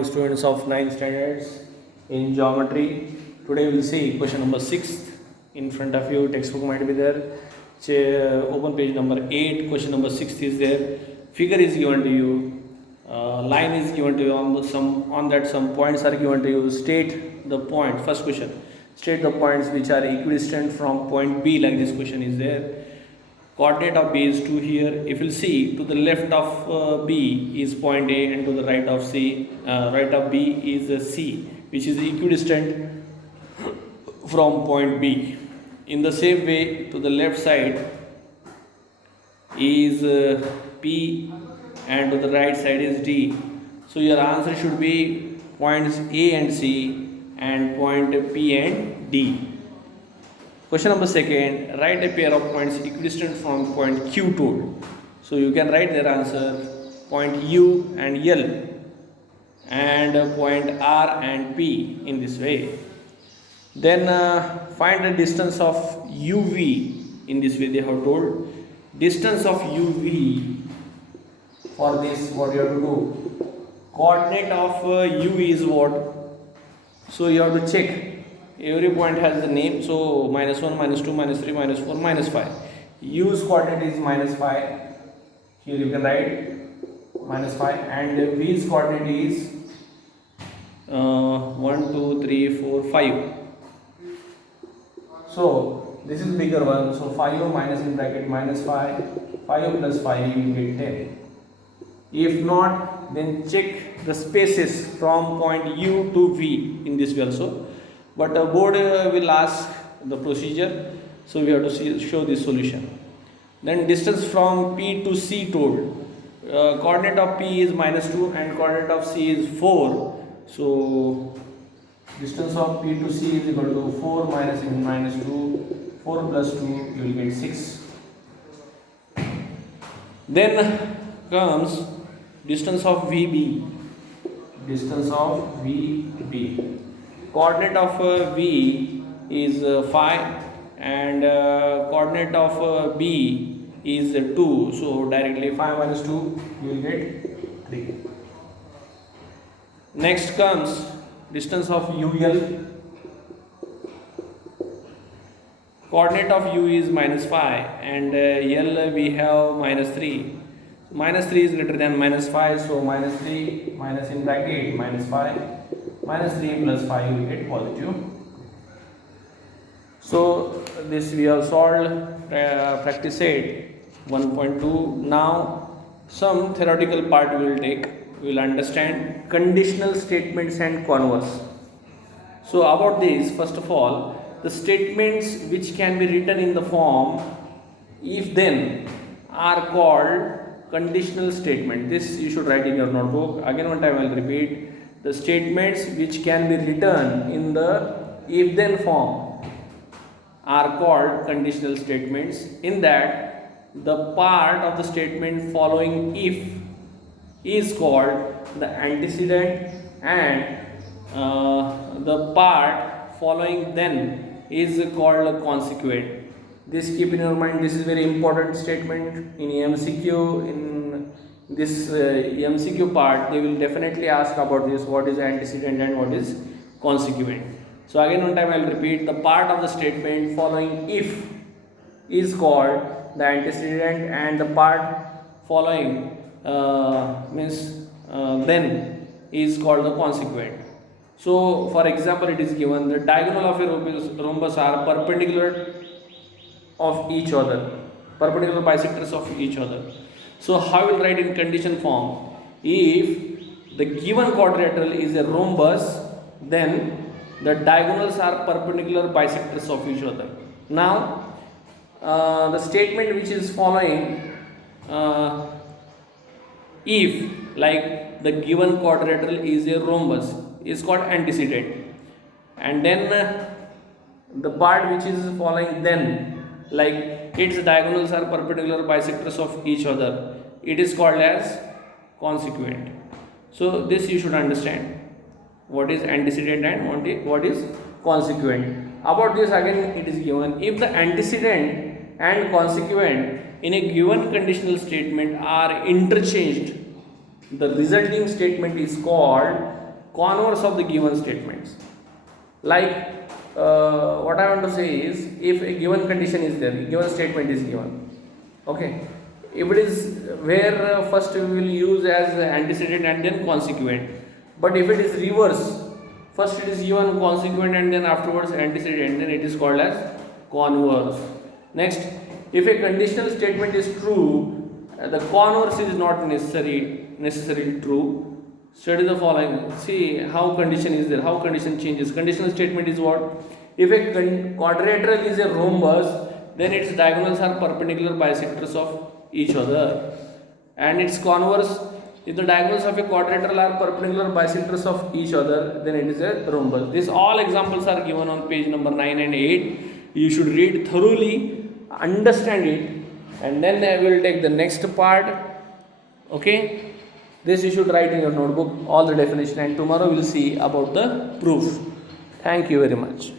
Students of 9th standards in geometry. Today we will see question number 6 in front of you. Textbook might be there. Open page number 8. Question number 6 is there. Figure is given to you. Line is given to you. On that some points are given to you. State the point. First question. State the points which are equidistant from point B. Like this question is there. Coordinate of B is 2 here. If you see, to the left of B is point A and to the right of right of B is C, which is equidistant from point B. In the same way, to the left side is P and to the right side is D. So your answer should be points A and C and point P and D. Question number 2, write a pair of points equidistant from point Q told. So you can write their answer point U and L and point R and P in this way. Then find the distance of UV in this way they have told. Distance of UV, for this what you have to do, coordinate of UV is what? So you have to check. Every point has the name, so -1, -2, -3, -4, -5. U's coordinate is -5. Here you can write -5, and V's coordinate is 1, 2, 3, 4, 5. So this is bigger one. So 5 minus in bracket -5, 5 plus 5 you will get 10. If not, then check the spaces from point U to V in this way also. But the board will ask the procedure, so we have to show this solution. Then distance from P to C told. Coordinate of P is -2 and coordinate of C is 4. So distance of P to C is equal to 4 minus in -2, 4 plus 2, you will get 6. Then comes distance of VB. Distance of VB. Coordinate of V is 5 and coordinate of B is 2. So directly 5 minus 2 you will get 3. Next comes distance of UL. Coordinate of U is -5 and L we have -3. -3 is greater than -5, so -3 minus in bracket -5. -3 plus 5 you will get positive. So this we have solved practice set 1.2. Now some theoretical part we will take. We will understand conditional statements and converse. So about this, first of all, the statements which can be written in the form if then are called conditional statement. This you should write in your notebook. Again one time I will repeat. The statements which can be written in the if then form are called conditional statements. In that, the part of the statement following if is called the antecedent and the part following then is called a consequent. This keep in your mind. This is very important statement in MCQ. In this MCQ part they will definitely ask about this, what is antecedent and what is consequent. So again one time I will repeat, the part of the statement following if is called the antecedent and the part following then is called the consequent. So for example, it is given the diagonal of a rhombus are perpendicular of each other, perpendicular bisectors of each other. So how will write in condition form? If the given quadrilateral is a rhombus, then the diagonals are perpendicular bisectors of each other. Now the statement which is following if like the given quadrilateral is a rhombus is called antecedent, and then the part which is following then like its diagonals are perpendicular bisectors of each other, it is called as consequent. So this you should understand, what is antecedent and what is consequent. About this again it is given, if the antecedent and consequent in a given conditional statement are interchanged, the resulting statement is called converse of the given statements. Like what I want to say is, if a given condition is there, given statement is given, okay, if it is where first we will use as antecedent and then consequent, but if it is reverse, first it is given consequent and then afterwards antecedent, then it is called as converse. Next, if a conditional statement is true, the converse is not necessarily true. Study the following. See how condition is there, how condition changes. Conditional statement is what? If a quadrilateral is a rhombus, then its diagonals are perpendicular bisectors of each other, and its converse, if the diagonals of a quadrilateral are perpendicular bisectors of each other, then it is a rhombus. These all examples are given on page number 9 and 8. You should read thoroughly, understand it, and then I will take the next part. Okay, this you should write in your notebook, all the definition, and tomorrow we will see about the proof. Thank you very much.